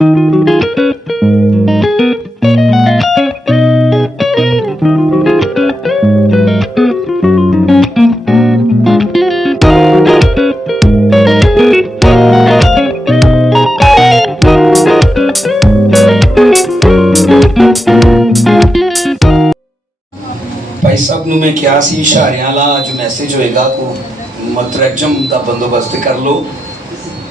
ਭਾਈ ਸਾਹਿਬ ਨੂੰ ਮੈਂ ਕਿਹਾ ਸੀ ਇਸ਼ਾਰਿਆਂ ਵਾਲਾ ਜੋ ਮੈਸੇਜ ਹੋਏਗਾ ਕੋ मतरजम का बंदोबस्त कर लो,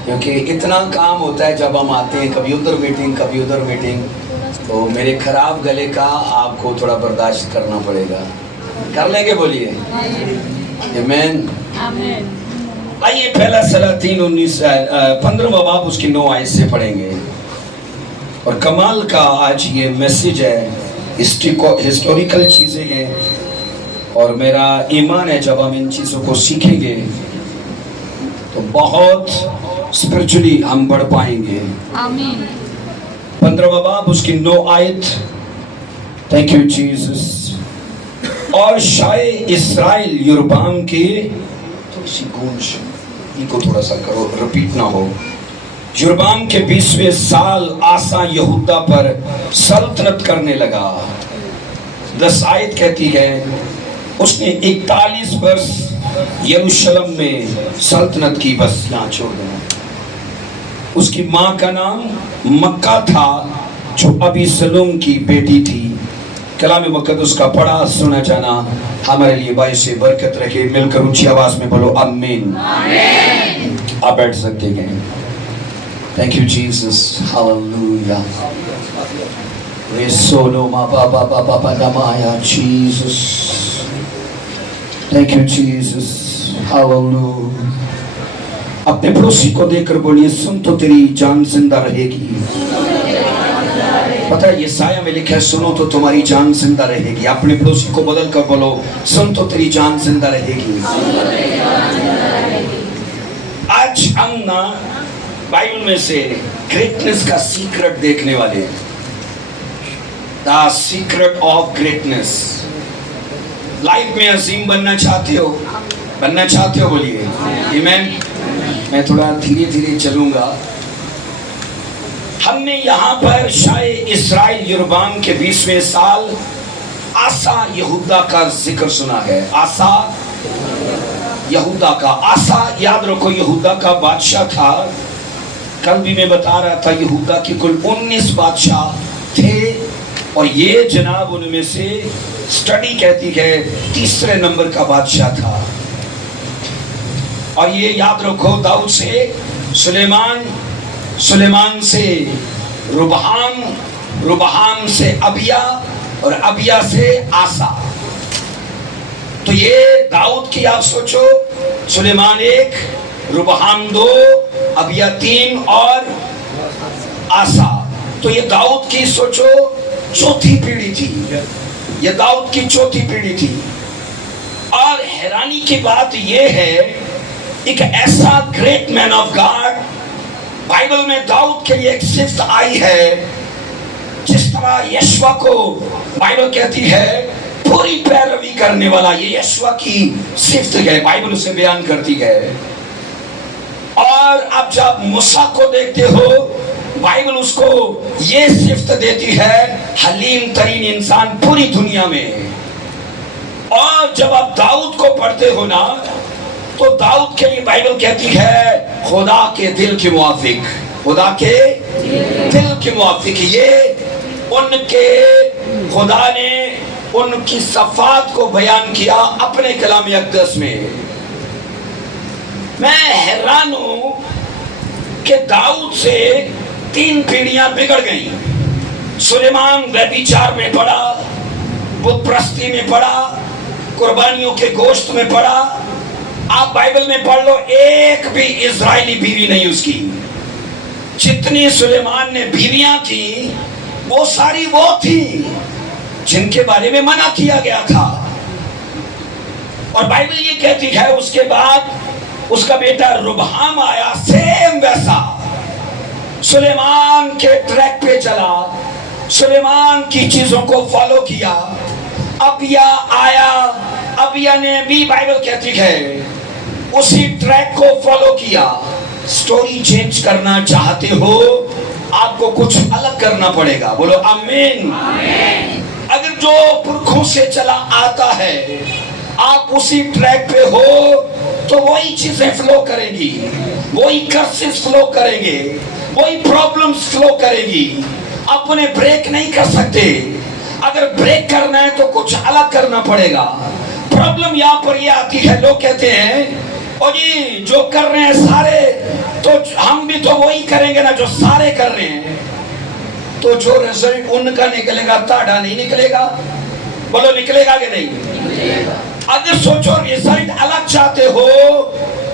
क्योंकि इतना काम होता है जब हम आते हैं, कभी उधर मीटिंग कभी उधर मीटिंग, तो मेरे खराब गले का आपको थोड़ा बर्दाश्त करना पड़ेगा। कर लेंगे? बोलिए आमीन। आइए पहला सलातीन 15वां बाब उसकी 9 आयत से पढ़ेंगे। और कमाल का आज ये मैसेज है, हिस्टोरिकल चीज़ें हैं, और मेरा ईमान है जब हम इन चीज़ों को सीखेंगे तो बहुत स्पिरिचुअली हम बढ़ पाएंगे। आमीन। 15वां बाब उसकी 9 आयत। Thank you Jesus. और शाये इस्राएल यरूबाम के, थोड़ी सी गूंज इनको थोड़ा सा करो, रिपीट ना हो। यरूबाम के 20वें साल आसा यहूदा पर सल्तनत करने लगा। 10 आयत कहती है उसने 41 वर्ष यरूशलेम में सल्तनत की। बस यहाँ छोड़ देना। उसकी माँ का नाम मक्का था जो अबीसलोम की बेटी थी। कलाम मुक़द्दस का पढ़ा सुना जाना हमारे लिए बाइस से बरकत रखे। मिलकर ऊंची आवाज में बोलो आमीन। आप बैठ सकते हैं। Thank you Jesus. Hallelujah. Way solo मा बाबा बाबा बाबा Jesus. Thank you Jesus. Hallelujah. अपने पड़ोसी को देखकर बोलिए सुन तो तेरी जान जिंदा रहेगी। पता है ये साया में लिखा है सुनो तो तुम्हारी जान जिंदा रहेगी। अपने पड़ोसी को बदल कर बोलो सुन तो तेरी जान जिंदा रहेगी। आज हम ना बाइबल में से ग्रेटनेस का सीक्रेट देखने वाले हैं। The secret of greatness। Life में अजीम बनना चाहते हो? बनना चाहते हो? बोलिए आमीन। मैं थोड़ा धीरे धीरे चलूंगा। हमने यहाँ पर शाये इस्राएल यरूबाम के 20वें साल आसा यहूदा का जिक्र सुना है। आसा यहूदा का, आसा याद रखो यहूदा का बादशाह था। कल भी मैं बता रहा था यहूदा के कुल 19 बादशाह थे और ये जनाब उनमें से स्टडी कहती है 3रे नंबर का बादशाह था। और ये याद रखो दाऊद से सुलेमान, सुलेमान से रुबहाम, रुबहाम से अबिया और अबिया से आसा। तो ये दाऊद की आप सोचो, सुलेमान 1, रुबहाम 2, अबिया 3 और आसा। तो ये दाऊद की सोचो चौथी पीढ़ी थी। ये दाऊद की चौथी पीढ़ी थी। और हैरानी की बात यह है एक ऐसा great man of God Bible में दाऊद के लिए एक सिफ्त आई है। जिस तरह यशवा को बाइबल कहती है पूरी पैरवी करने वाला, ये यशवा की सिफ्त है, बाइबल उसे बयान करती है। और अब जब मूसा को देखते हो बाइबल उसको ये सिफ्त देती है हलीम तरीन इंसान पूरी दुनिया में। और जब आप दाऊद को पढ़ते हो ना तो दाऊद के लिए बाइबल कहती है खुदा के दिल के मुआफिक, खुदा के दिल के मुआफिक। ये उनके खुदा ने उनकी सफात को बयान किया अपने कलाम अक़दस में। मैं हैरान हूं कि दाऊद से 3 पीढ़ियां बिगड़ गई। सुलेमान व्यभिचार में पड़ा, बुत प्रस्ती में पड़ा, कुर्बानियों के गोश्त में पड़ा। आप बाइबल में पढ़ लो, एक भी इजरायली बीवी नहीं उसकी। जितनी सुलेमान ने बीवियां थी वो सारी वो थी जिनके बारे में मना किया गया था। और बाइबल ये कहती है उसके बाद उसका बेटा रुबहाम आया, सेम वैसा सुलेमान के ट्रैक पे चला, सुलेमान की चीजों को फॉलो किया। अबिया आया, अबिया ने भी बाइबल कहती है उसी ट्रैक को फॉलो किया। स्टोरी चेंज करना चाहते हो آپ کو کچھ الگ کرنا پڑے گا. بولو آمین. اگر جو پرکھوں سے چلا آتا ہے آپ اسی ٹریک پہ ہو تو وہی چیزیں فلو کریں گی, وہی کرسز فلو کریں گے, وہی پرابلمز فلو کریں گی. اپنے بریک نہیں کر سکتے. اگر بریک کرنا ہے تو کچھ الگ کرنا پڑے گا. پرابلم یہاں پر یہ آتی ہے, لوگ کہتے ہیں او جی جو کر رہے ہیں سارے تو ہم بھی تو وہی کریں گے نا جو سارے کر رہے ہیں, تو جو رزلٹ ان کا نکلے گا تاڑا نہیں نکلے گا. بولو نکلے گا کہ نہیں؟ اگر سوچو رزلٹ الگ چاہتے ہو,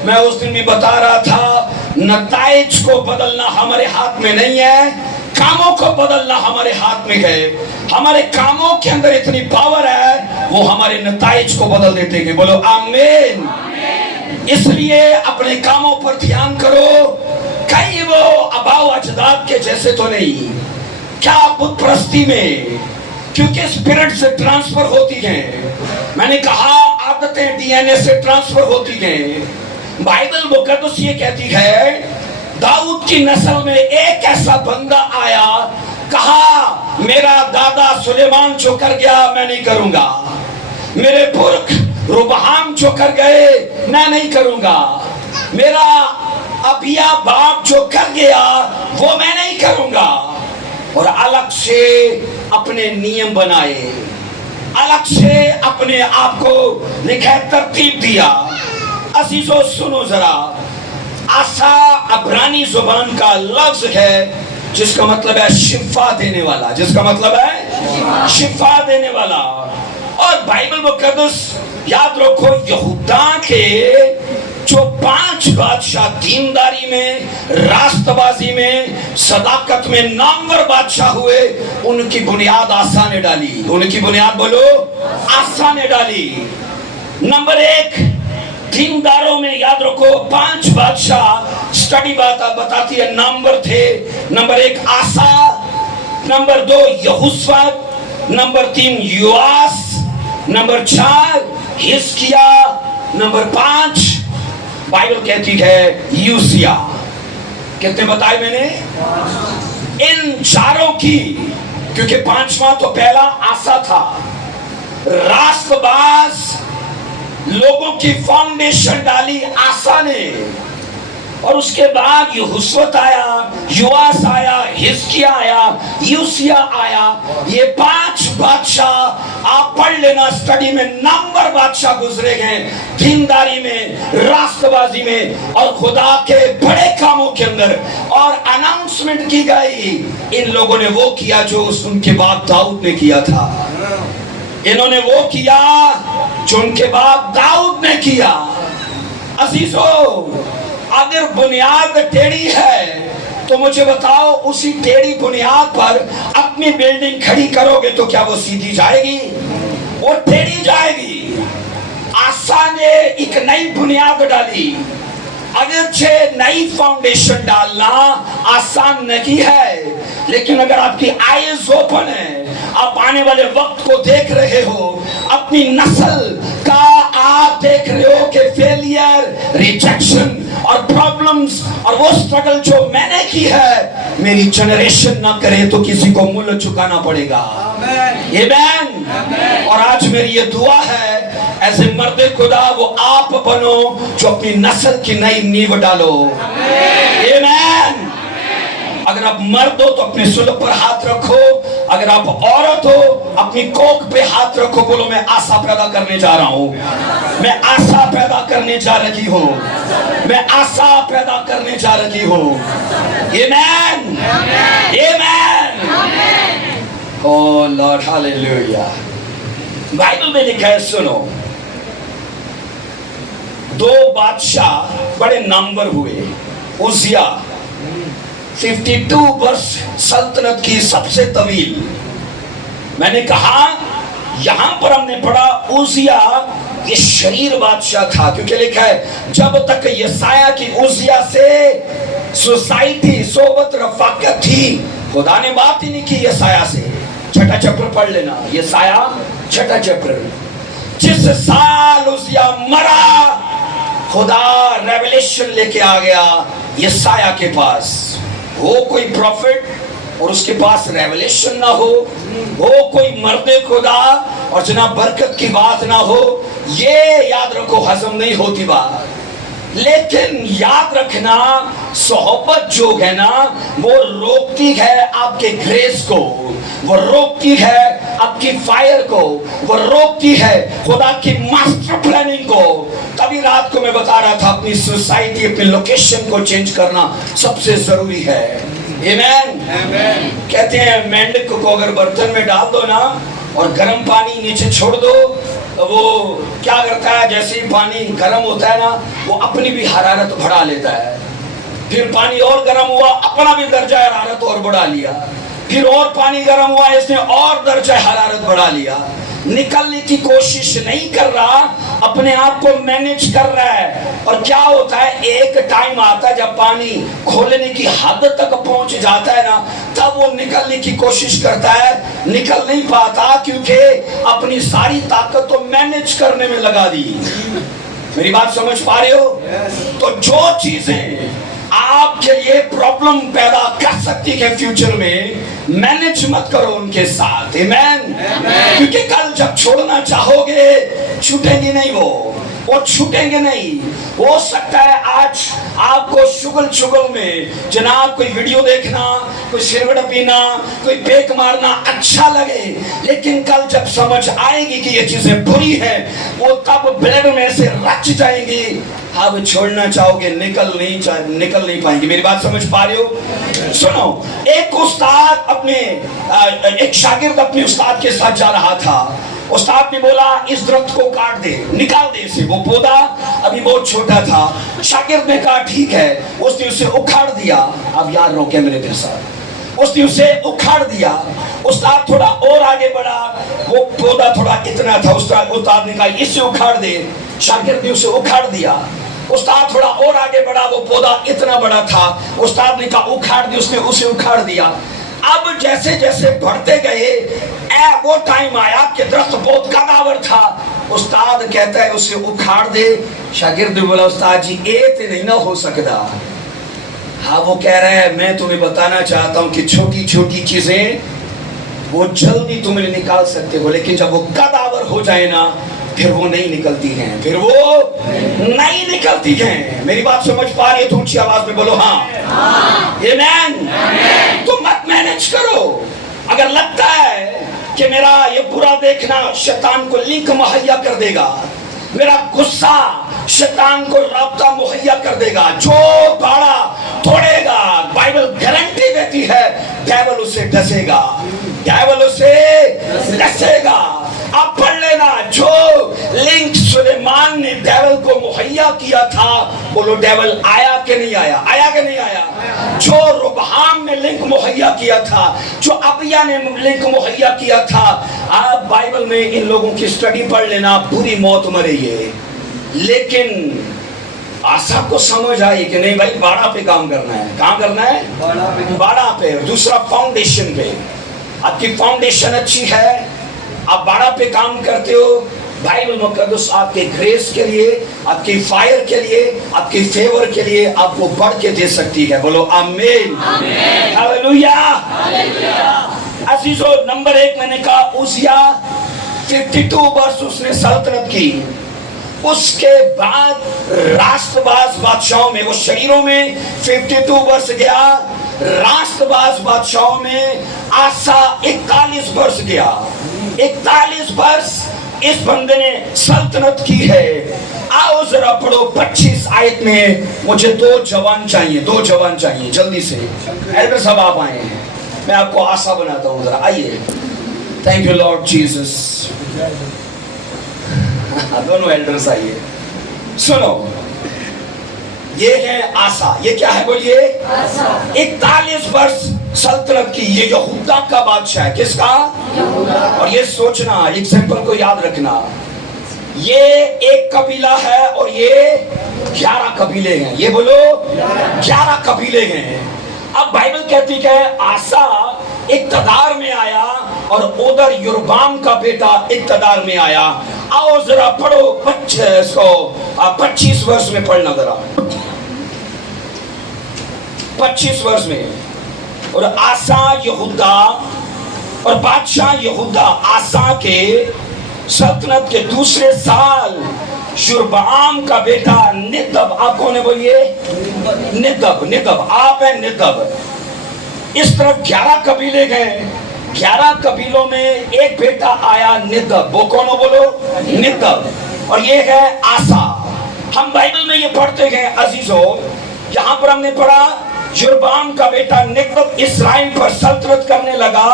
میں اس دن بھی بتا رہا تھا نتائج کو بدلنا ہمارے ہاتھ میں نہیں ہے, کاموں کو بدلنا ہمارے ہاتھ میں ہے. ہمارے کاموں کے اندر اتنی پاور ہے وہ ہمارے نتائج کو بدل دیتے ہیں. بولو آمین. اس لیے اپنے کاموں پر دھیان کرو. کہیں وہ آباؤ اجداد کے جیسے تو نہیں. کیا بت پرستی میں کیونکہ اسپرٹ سے ٹرانسفر ہوتی ہیں. میں نے کہا عادتیں ڈی این اے سے ٹرانسفر ہوتی ہیں. بائبل مقدس یہ کہتی ہے داؤد کی نسل میں ایک ایسا بندہ آیا, کہا میرا دادا سلیمان جو کر گیا میں نہیں کروں گا, میرے پرکھ ربہام جو کر گئے میں نہیں کروں گا, میرا ابیا باپ جو کر گیا وہ میں نہیں کروں گا. اور الگ سے اپنے نیم بنائے, الگ سے اپنے آپ کو لکھے ترتیب دیا. عزیزو سنو ذرا, آسا عبرانی زبان کا لفظ ہے جس کا مطلب ہے شفا دینے والا, جس کا مطلب ہے شفا دینے والا. اور بائبل مقدس یاد رکھو یہودا کے جو 5 بادشاہ دینداری میں, راست بازی میں, صداقت میں نامور بادشاہ ہوئے, ان کی بنیاد آسا نے ڈالی. ان کی بنیاد بولو آسا نے ڈالی. نمبر 1 دینداروں میں یاد رکھو 5 بادشاہ سٹڈی بتاتی ہے نامور تھے. نمبر 1 آسا, نمبر 2 یہوشافاط, نمبر 3 یواس, نمبر 4 حزقیاہ, نمبر 5 بائبل کہتی ہے یوسیا. کتنے بتائے میں نے؟ ان چاروں کی, کیونکہ 5واں تو پہلا آسا تھا. راست باز لوگوں کی فاؤنڈیشن ڈالی آسا نے, اور اس کے بعد یہوشافاط آیا, یواس آیا, حزقیاہ آیا, یوسیا آیا. یہ 5 بادشاہ آپ پڑھ لینا سٹڈی میں, نامور بادشاہ گزرے گئے دینداری میں, راست بازی میں اور خدا کے بڑے کاموں کے اندر. اور اناؤنسمنٹ کی گئی ان لوگوں نے وہ کیا جو ان کے باپ داؤد نے کیا تھا. انہوں نے وہ کیا جو ان کے باپ داؤد نے کیا. عزیزو اگر بنیاد ٹیڑھی ہے تو مجھے بتاؤ اسی ٹیڑھی بنیاد پر اپنی بلڈنگ کھڑی کرو گے تو کیا وہ سیدھی جائے گی؟ وہ ٹیڑھی جائے گی. آسا نے ایک نئی بنیاد ڈالی. اگرچہ نئی فاؤنڈیشن ڈالنا آسان نہیں ہے, لیکن اگر آپ کی آئیز اوپن ہے, آپ آنے والے وقت کو دیکھ رہے ہو, اپنی نسل کا آپ دیکھ رہے ہو کہ فیلئر, ریجیکشن اور پرابلمز اور وہ سٹرگل جو میں نے کی ہے میری جنریشن نہ کرے تو کسی کو مول چکانا پڑے گا. آمین. اور آج میری یہ دعا ہے ایسے مرد خدا وہ آپ بنو جو اپنی نسل کی نئی نیو ڈالو. آمین. اگر آپ مرد ہو تو اپنے سلب پر ہاتھ رکھو, اگر آپ عورت ہو اپنی کوکھ پہ ہاتھ رکھو. بولو میں آسا پیدا کرنے جا رہا ہوں, میں آسا پیدا کرنے جا رہی ہوں, میں آسا پیدا کرنے جا رہی ہوں. آمین. آمین. او لارڈ ہاللیلویا. بائبل میں لکھا ہے, سنو, 2 بادشاہ بڑے نامور ہوئے. عزیا 52 برس سلطنت کی سب سے طویل. میں نے کہا یہاں پر ہم نے پڑھا عزیا یہ شریر بادشاہ تھا, کیونکہ لکھا ہے جب تک یسایہ کی عزیا سے سوسائٹی صحبت رفاقت تھی خدا نے بات ہی نہیں کی یسایہ سے. 6 چیپٹر پڑھ لینا, یسایہ 6 چیپٹر. جس سال عزیا مرا خدا ریولیشن لے کے آ گیا یسایہ کے پاس. हो कोई प्रॉफिट और उसके पास रेवलेशन ना हो कोई मर्दे खुदा और जनाब बरकत की बात ना हो, ये याद रखो हजम नहीं होती बात। लेकिन याद रखना, सोहबत जो है ना वो रोकती है आपके ग्रेस को, वो रोकती है आपकी फायर को, वो रोकती है खुदा की मास्टर प्लानिंग को। तभी रात को मैं बता रहा था अपनी सोसाइटी, अपनी लोकेशन को चेंज करना सबसे जरूरी है। आमेन। कहते हैं मेंढक को अगर बर्तन में डाल दो ना और गर्म पानी नीचे छोड़ दो, वो क्या करता है, जैसे ही पानी गर्म होता है ना वो अपनी भी हरारत बढ़ा लेता है। फिर पानी और गर्म हुआ, अपना भी दर्जा हरारत और बढ़ा लिया। फिर और पानी गर्म हुआ, इसने और दर्जा हरारत बढ़ा लिया। निकलने की कोशिश नहीं कर रहा, अपने आप को मैनेज कर रहा है। और क्या होता है, एक टाइम आता है जब पानी खोलने की हद तक पहुंच जाता है ना, तब वो निकलने की कोशिश करता है, निकल नहीं पाता क्योंकि अपनी सारी ताकत तो मैनेज करने में लगा दी। मेरी बात समझ पा रहे हो? तो जो चीजें आपके लिए प्रॉब्लम पैदा कर सकती है फ्यूचर में, मैनेज मत करो उनके साथ। आमेन। क्योंकि कल जब छोड़ना चाहोगे छूटेंगे नहीं, वो छूटेंगे नहीं। हो सकता है आज आपको शुगल में जनाब कोई वीडियो देखना, कोई सिगरेट पीना, कोई पेक मारना अच्छा लगे, लेकिन कल जब समझ आएगी कि ये चीजें बुरी हैं, वो तब ब्लड में से रच जाएंगी। आप छोड़ना चाहोगे, निकल नहीं पाएंगे। मेरी बात समझ पा रहे हो? सुनो, एक शागिर्द अपने उस्ताद के साथ जा रहा था। उस्ताद ने बोला इस दरख्त को काट दे, निकाल दे इसे। वो पौधा अभी बहुत छोटा था। शागिर्द ने कहा ठीक है। उसने उसे उखाड़ दिया। अब यार रोके मेरे साथ। उसने उसे उखाड़ दिया। उस्ताद थोड़ा और आगे बढ़ा, वो पौधा थोड़ा इतना था। उस्ताद ने कहा इसे उखाड़ दे। शागिर्द ने उसे उखाड़ दिया। उस्ताद थोड़ा और आगे बढ़ा, वो पौधा इतना बड़ा था। उस्ताद ने कहा उखाड़ दे, उसने उसे उखाड़ दिया। अब जैसे जैसे बढ़ते गए, वो टाइम आया कि दरख्त बहुत कदावर था। उस्ताद कहता है उसे उखाड़ दे। शागिर्द ने बोला उस्ताद जी एक नहीं ना हो सकता। हाँ, वो कह रहा है मैं तुम्हें बताना चाहता हूँ कि छोटी छोटी चीजें वो जल्दी तुम्हें निकाल सकते हो, लेकिन जब वो कदावर हो जाए ना फिर वो नहीं निकलती हैं, फिर वो नहीं निकलती हैं। मेरी बात समझ पा रही है तो ऊंची आवाज में बोलो हाँ। आमेन। तो मत मैनेज करो। अगर लगता है कि मेरा ये बुरा देखना शैतान को लिंक मुहैया कर देगा, मेरा गुस्सा शैतान को राब्ता मुहैया कर देगा, जो बाड़ा तोड़ेगा, बाइबल गारंटी देती है डेविल उसे डसेगा, डेविल उसे डसेगा। आप पढ़ लेना, जो लिंक सुलेमान ने डेविल को मुहैया किया था, बोलो डेविल आया कि नहीं आया, आया कि नहीं आया। जो रुबहाम ने लिंक मुहैया किया था, जो अबिया ने लिंक मुहैया किया था, आप बाइबल में इन लोगों की स्टडी पढ़ लेना, बुरी मौत मरे ये। लेकिन आशा को समझ आई कि नहीं भाई बाड़ा पे काम करना है। कहाँ करना है? बाड़ा पे। दूसरा फाउंडेशन पे। आपकी फाउंडेशन अच्छी है, आप बाड़ा पे काम करते हो, बाइबल मुकद्दस आपके ग्रेस के लिए, आपकी फायर के लिए, आपकी फेवर के लिए आपको बढ़ के दे सकती है। बोलो आमीन। हालेलुया। अजीजों, नंबर 1 मैंने कहा उजिया 52 वर्ष उसने सल्तनत की। उसके बाद राष्ट्रवाद बादशाहों में, वो शरीरों में 52 वर्ष गया, राष्ट्रवाद बादशाहों में आसा 41 वर्ष गया। 41 वर्ष इस बंदे ने सल्तनत की है। आओ जरा पढ़ो 25 आयत में। मुझे 2 जवान चाहिए, 2 जवान चाहिए जल्दी से। एल्डर साहब आप आए हैं, मैं आपको आशा बनाता हूँ, जरा आइए। Thank you Lord Jesus. दोनों एल्डर्स आइए। सुनो, ये है आसा। ये क्या है बोलिए? 41 वर्ष सल्तनत की। ये यहूदा का बादशाह है। किसका? और ये सोचना, एक सिंपल को याद रखना, ये एक कबीला है और ये 11 कबीले हैं। ये बोलो 11 कबीले हैं। अब बाइबल कहती है आसा इक़्तिदार में आया और उधर योरबाम का बेटा इक़्तिदार में आया। आओ जरा पढ़ो 25 वर्ष में पढ़ना जरा। 25 वर्ष में। और आसा यहूदा और बादशाह यहूदा आसा के सल्तनत के दूसरे साल युरबाम का बेटा निदब, आप कौन है बोलिए? निदब, आप है निदब। इस तरफ 11 कबीले गए, 11 कबीलों में एक बेटा आया निदब, वो कौन हो बोलो? निदब। और ये है आसा। हम बाइबल में ये पढ़ते गए अजीजों, यहाँ पर हमने पढ़ा युरबाम का बेटा निदब इस्राइल पर सल्तनत करने लगा,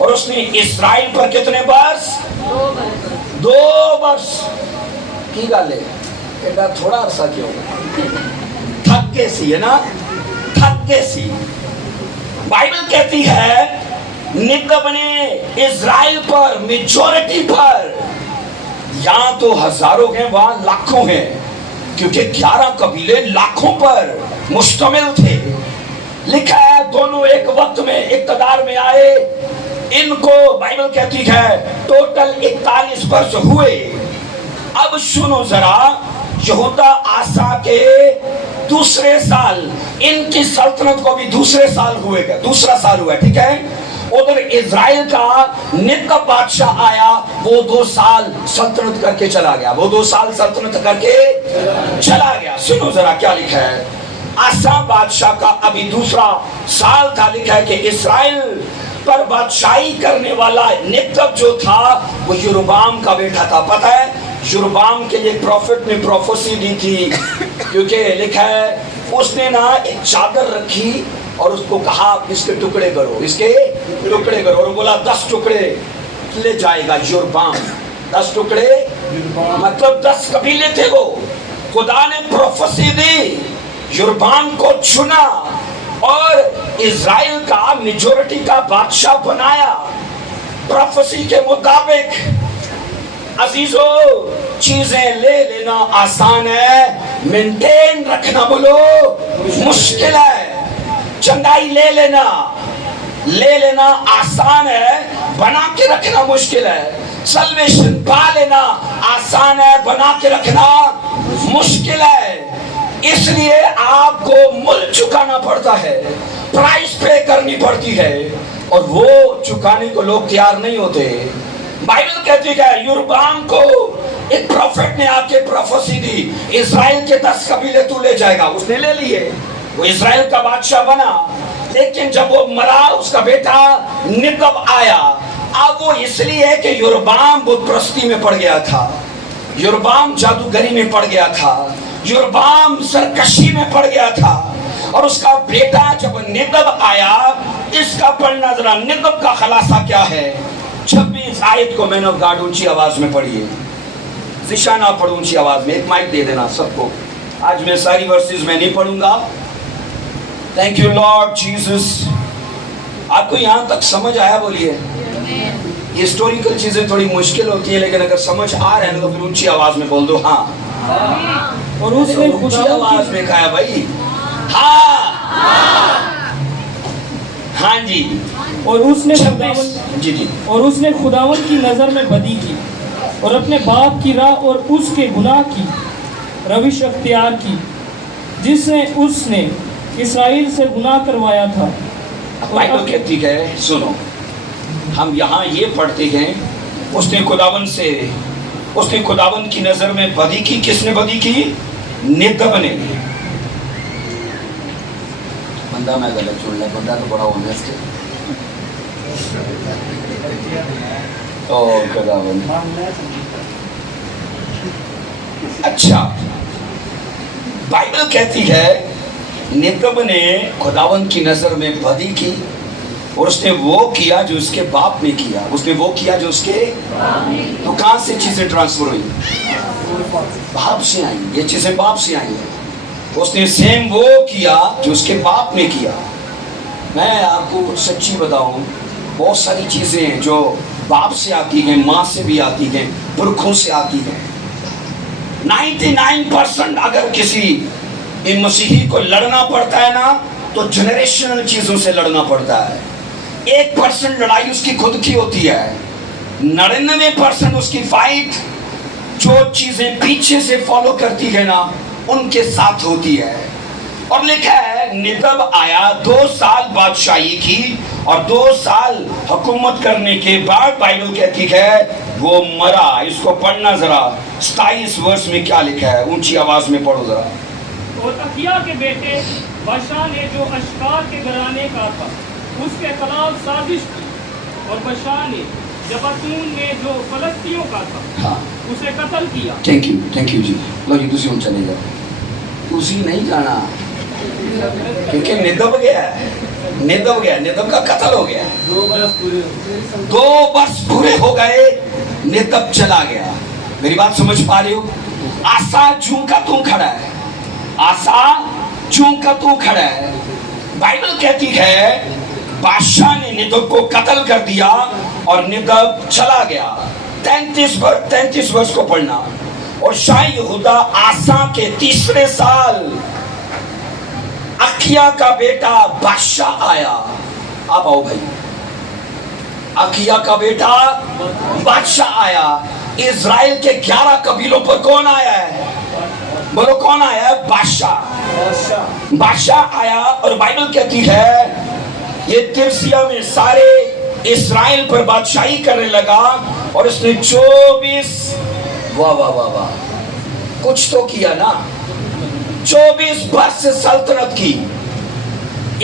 और उसने इस्राइल पर कितने वर्ष? 2 वर्ष की गाले एडा थोड़ा अरसा क्यों? थक के सी है ना, थक के सी। बाइबल कहती है निदब ने इस्राइल पर, मेजॉरिटी पर, यहां तो हजारों हैं वहां लाखों हैं, क्योंकि 11 कबीले लाखों पर मुश्तमिल थे। लिखा है दोनों एक वक्त में इक़्तिदार में आए। इनको बाइबल कहती है टोटल 41 वर्ष हुए। अब सुनो जरा, यहूदा आसा के दूसरे साल, इनकी सल्तनत को भी दूसरे साल हुएगा, दूसरा साल हुआ, ठीक है। उधर इज़राइल का निदब बादशाह आया, वो 2 साल सल्तनत करके चला गया, वो 2 साल सल्तनत करके चला गया। सुनो जरा क्या लिखा है। आसा बादशाह का अभी दूसरा साल था। लिखा है कि इस्राइल पर बादशाही करने वाला निदब जो था वो युरबाम का बेटा था। पता है युरबाम के लिए प्रॉफिट ने प्रोफेसी दी थी, क्योंकि लिखा है उसने ना एक चादर रखी और उसको कहा इसके टुकड़े करो, इसके टुकड़े करो, और बोला 10 टुकड़े ले जाएगा युरबाम। 10 टुकड़े मतलब 10 कबीले थे वो। खुदा ने प्रोफेसी दी, युरबाम को चुना और इज़राइल का मेजॉरिटी का बादशाह बनाया प्रोफेसी के मुताबिक। अजीजों, चीजें ले लेना आसान है, मेंटेन रखना बोलो मुश्किल है। चंगाई ले लेना आसान है, बना के रखना मुश्किल है। सल्वेशन पा लेना आसान है, बना के रखना मुश्किल है। इसलिए आपको मूल्य चुकाना पड़ता है, प्राइस पे करनी पड़ती है, और वो चुकाने को लोग तैयार नहीं होते। बाइबल कहती है युरबाम को एक प्रॉफिट ने आके प्रोफेसी दी, इज़राइल के 10 कबीले तू ले जाएगा। उसने ले लिए, वो इज़राइल का बादशाह बना। लेकिन जब वो मरा, उसका बेटा निदब आया। अब वो इसलिए है कि युरबाम बुत परस्ती में पड़ गया था, युरबाम जादूगरी में पड़ गया था, युरबाम सरकशी में पड़ गया था। और उसका बेटा जब निदब आया, इसका पढ़ना जरा, निदब का खलासा क्या है। 26 आयत को मैन ऑफ गॉड ऊंची आवाज में पढ़िए, जिशाना पढ़ो ऊंची आवाज में। एक माइक दे देना सबको। आज मैं सारी वर्सेस में नहीं पढ़ूंगा। Thank you Lord Jesus. आपको यहां तक समझ आया? बोलिए। हिस्टोरिकल चीजें थोड़ी मुश्किल होती है, लेकिन अगर समझ आ रहा है तो फिर ऊंची आवाज में बोल दो हाँ। और उसने ऊंची आवाज में कहा भाई हाँ, हाँ जी। और उसने जी और उसने खुदावन की नजर में बदी की और अपने बाप की राह और उसके गुनाह की रविश अख्तियार की, जिसने उसने इस्राइल से गुनाह करवाया था। बाइबल कहती है, सुनो, हम यहाँ ये पढ़ते हैं उसने खुदावन की नजर में बदी की। किसने बदी की? निदब ने। बंदा मैं गलत छोड़ लिया, बंदा तो बड़ा ऑनेस्ट है। खुदावन, अच्छा, बाइबल कहती है निदब ने खुदावन की नजर में बदी की, और उसने वो किया जो उसके बाप ने किया। उसने वो किया जो उसके, तो कहां से चीजें ट्रांसफर हुई? बाप से आई। ये चीजें बाप से आई हैं। उसने सेम वो किया जो उसके बाप ने किया। मैं आपको सच्ची बताऊं, बहुत सारी चीजें हैं जो बाप से आती हैं, माँ से भी आती हैं, पुरखों से आती हैं। 99% अगर किसी मसीही को लड़ना पड़ता है ना, तो जनरेशनल चीजों से लड़ना पड़ता है। 1% लड़ाई उसकी खुद की होती है, 99% उसकी फाइट जो चीजें पीछे से फॉलो करती है ना, उनके साथ होती है। और लिखा है निदब आया, 2 साल बादशाही की और 2 साल हुकूमत करने के बाद बाइबल कहती है वो मरा। इसको पढ़ना जरा, 27 वर्ष में क्या लिखा है, ऊंची आवाज में पढ़ो जरा। और अकिया के बेटे बादशाह ने जो अश्कार के घराने का था उसके खिलाफ साजिश की, और बादशाह ने जबतून में जो फलस्तियों का था हाँ, उसे कत्ल किया। थैंक यू जी। लो जी तुसी हम चले जाओ, तुसी नहीं जाना क्योंकि निदब गया है, निदब का कत्ल हो गया। 2 वर्ष पूरे हो गए, निदब चला गया। मेरी बात समझ पा रहे हो? आसा जूं का तू खड़ा है, आसा जूं का तू खड़ा है। बाइबल कहती है बादशाह ने निदब को कत्ल कर दिया और निदब चला गया। 33 वर्ष को पढ़ना। और शाह यहूदा आसा के 3रे साल अखिया का बेटा बादशाह आया। आप आओ भाई। अखिया का बेटा बादशाह आया। इज़राइल के 11 कबीलों पर कौन आया है? बोलो कौन आया है? बादशाह आया। और बाइबल कहती है ये तिर्सिया में सारे इस्राएल पर बादशाही करने लगा और उसने 24 वाह वाह वाह वाह कुछ तो किया ना, 24 वर्ष सल्तनत की।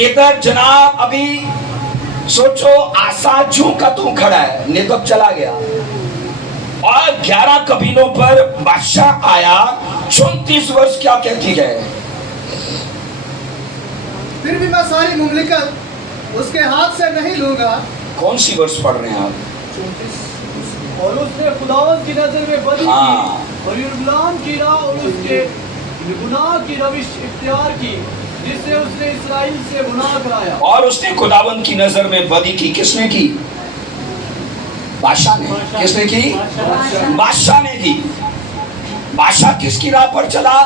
इधर जनाब अभी सोचो, आसा जूं का तू खड़ा है, निदब चला गया और 11 कबीलों पर बादशाह आया। 34 वर्ष क्या कहती है? फिर भी मैं सारी मुमलिकत उसके हाथ से नहीं लूंगा। कौन सी वर्ष पढ़ रहे हैं आप? 34। और उसने खुदावंद की नजर में बदी हाँ। की और यरूशलेम की राह और उसके गुनाह की रविश इख्तियार की, जिससे उसने इस्राएल से गुनाह कराया। और उसने खुदावंद की नजर में बदी की। किसने की? बादशाह ने। किसने की? बादशाह ने की। बादशाह किसकी राह पर चला?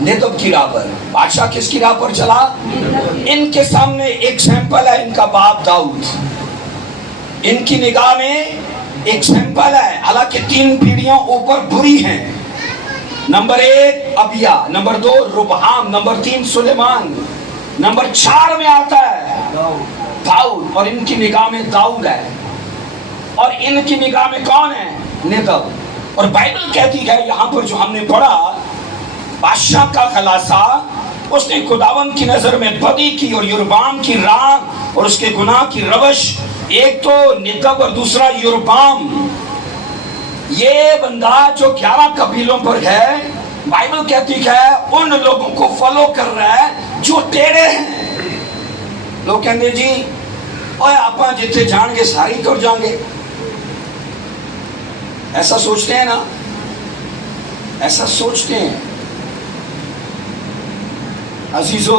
निदब की राह पर। बादशाह किसकी राह पर चला? इनके सामने एक सैंपल है, इनका बाप दाऊद। इनकी निगाह में एक सैंपल है, हालांकि 3 पीढ़ियां ऊपर बुरी हैं। नंबर 1 अबिया, नंबर 2 रुबहाम, नंबर 3 सुलेमान, नंबर 4 में आता है दाऊद। और इनकी निगाह में दाऊद है और इनकी निगाह में कौन है? निदब। और बाइबल कहती है यहाँ पर जो हमने पढ़ा, बादशाह का खलासा, उसने खुदावंद की नजर में बदी की और यरोबाम की राह और उसके गुनाह की रवश। एक तो निदब और दूसरा यरोबाम। ये बंदा जो 11 कबीलों पर है, बाइबल कहती है उन लोगों को फॉलो कर रहा है जो टेढ़े हैं। लोग कहते जी ओए आप जिथे जाएंगे सारे ही कर जाएंगे, ऐसा सोचते हैं ना, ऐसा सोचते हैं। अजीजो,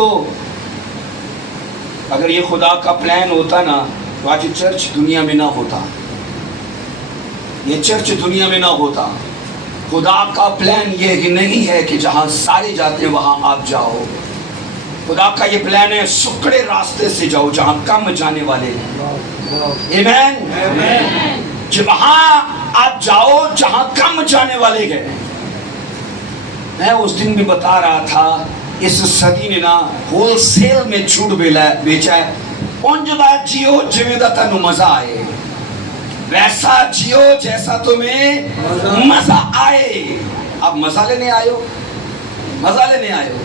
अगर ये खुदा का प्लान होता ना तो आज चर्च दुनिया में ना होता, ये चर्च दुनिया में ना होता। खुदा का प्लान ये ही नहीं है कि जहां सारे जाते हैं वहां आप जाओ। खुदा का ये प्लान है सुकड़े रास्ते से जाओ जहां कम जाने वाले हैं। आमीन। वहां आप जाओ जहां कम जाने वाले गए। मैं उस दिन भी बता रहा था, इस सदी ने ना होलसेल में झूठ बेचा है। उंजदा जियो जिवें दा तन्नू मजा आए, वैसा जियो जैसा तुम्हें मजा आए। अब मजा लेने आयो, मजा लेने आयो।